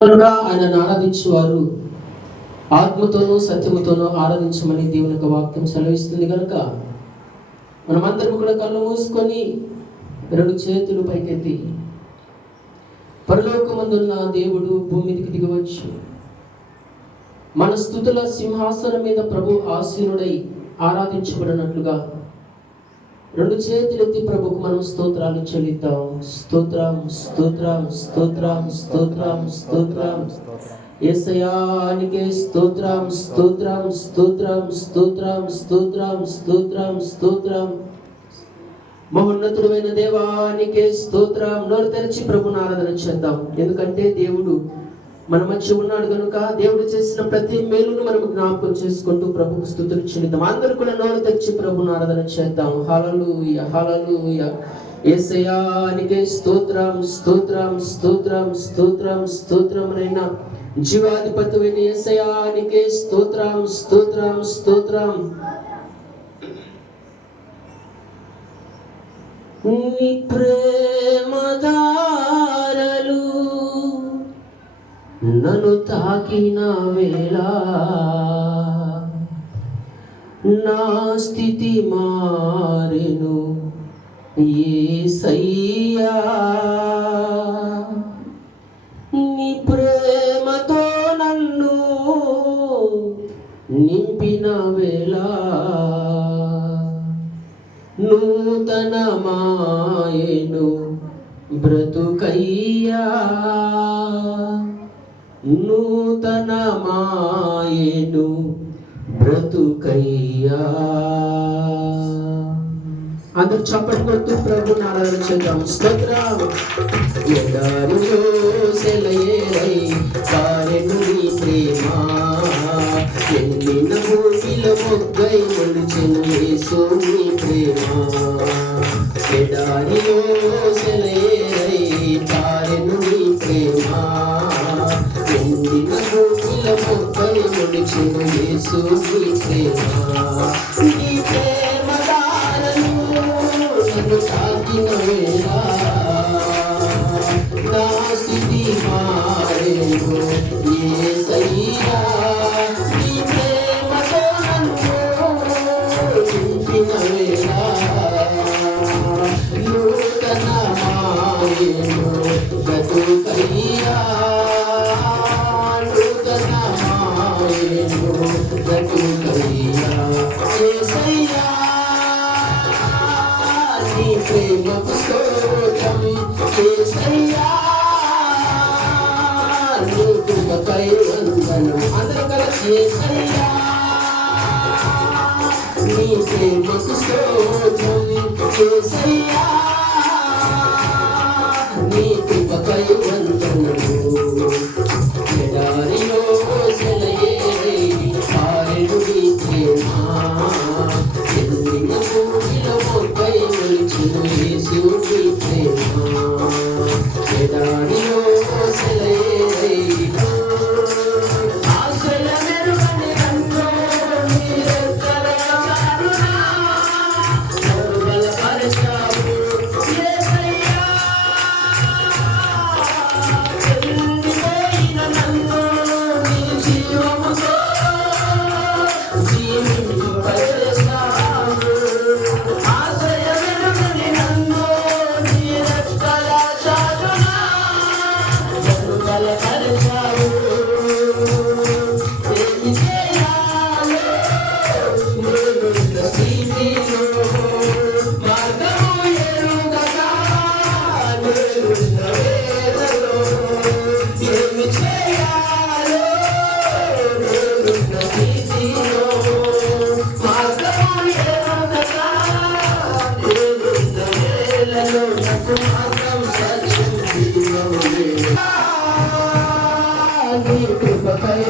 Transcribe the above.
ఆయనను ఆరాధించేవారు ఆత్మతోనూ సత్యముతోనూ ఆరాధించమని దేవుని యొక్క వాక్యం సెలవిస్తుంది కనుక మనమందరం కూడా కళ్ళు మూసుకొని రెండు చేతులు పైకెత్తి పరలోకమందున్న దేవుడు భూమి మీదకి దిగవచ్చు మన స్తుతుల సింహాసనం మీద ప్రభు ఆసీనుడై ఆరాధించబడినట్లుగా రెండు చేతులెత్తి ప్రభుకు మనం స్తోత్రాలు చెల్లిద్దాం. స్తోత్రం స్తోత్రం స్తోత్రం స్తోత్రం స్తోత్రం యేసయ్యానికే స్తోత్రం స్తోత్రం స్తోత్రం స్తోత్రం స్తోత్రం స్తోత్రం స్తోత్రం మహోన్నతుడైన దేవానికే స్తోత్రం. నోరు తెరిచి ప్రభుని ఆరాధన చేద్దాం. ఎందుకంటే దేవుడు మన మధ్య ఉన్నాడు కనుక దేవుడు చేసిన ప్రతి మేలును మనం జ్ఞాపకం చేసుకుంటూ ప్రభుకు స్తుతులు చెల్లిద్దాం. అందరూ కూడా నోరు తెరిచి ప్రభుని ఆరాధన చేద్దాం. హల్లెలూయా హల్లెలూయా యేసయ్యానికే స్తోత్రం స్తోత్రం స్తోత్రం స్తోత్రం స్తోత్రం నైనా జీవాధిపతివైన యేసయ్యానికే స్తోత్రం స్తోత్రం స్తోత్రం. నీ ప్రేమదారలు నన్ను తాకిన వేళ నా స్థితి మారెను యేసయ్యా. నీ ప్రేమతో నన్ను నింపిన వేళ నూతనమాయెను బ్రతుకయ్యా నూతనమాయెను బ్రతుకయ్యా. అందరూ చప్పట్లు కొడుతూ ప్రభుని ఆరాధన చేద్దాం. స్తోత్రం. ఎడారిలో సెలయేరై పారెను నీ ప్రేమ ఎండిన భూమిలో మొగ్గై మొలిచెను యేసు నీ ప్రేమ. ఎడారిలో సెలయేరై పారెను నీ ప్రేమ ఎండిన భూమిలో మొగ్గై మొలిచెను యేసు నీ ప్రేమ. నీ ప్రేమ దారను నన్ను తాకిన వేళ నా స్థితి మారెను యేసయ్యా. నీ ప్రేమతో నన్ను నింపిన వేళ నూతనమాయెను బ్రతుకయ్యా నూతనమాయెను బ్రతుకయ్యా. యేసయ్యా నీ ప్రేమకు స్తోత్రం యేసయ్యా నీ కృపకై వందనం. అందరూ కలిసి యేసయ్యా నీ ప్రేమకు స్తోత్రం యేసయ్యా నీ కృపకై వందనము. ఎడారిలో సెలయేరై పారెను నీ ప్రేమ ఎండిన భూమిలో మొగ్గై మొలిచెను యేసు నీ ప్రేమ. ఎడారిలో సెలయేరై ఆశ్రయమెరుగని నన్ను నీ రెక్కల చాటున బలపరచావు యేసయ్యా. ఎండిపోయిన నన్ను నీ జీవముతో జీవింపజేశావు. ఆశ్రయమెరుగని నన్ను నీ రెక్కల చాటున బలపరచావు. ఏమి చేయాలో నేనున్న స్థితిలో మార్గము ఎరుగక నేనున్న వేదలో. ఏమి చేయాలో నేనున్న స్థితిలో మార్గము ఎరుగక నేనున్న వేళలో. నాకు మార్గం సత్యం జీవము నీ కృపకై